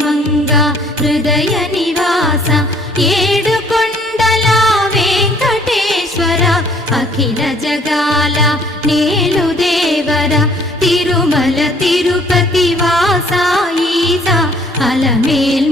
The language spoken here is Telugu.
మంగ హృదయ నివాస ఏడుకొండల వెంకటేశ్వర అఖిల జగాల నేలు దేవర తిరుమల తిరుపతి వాస ఈస అలమేల్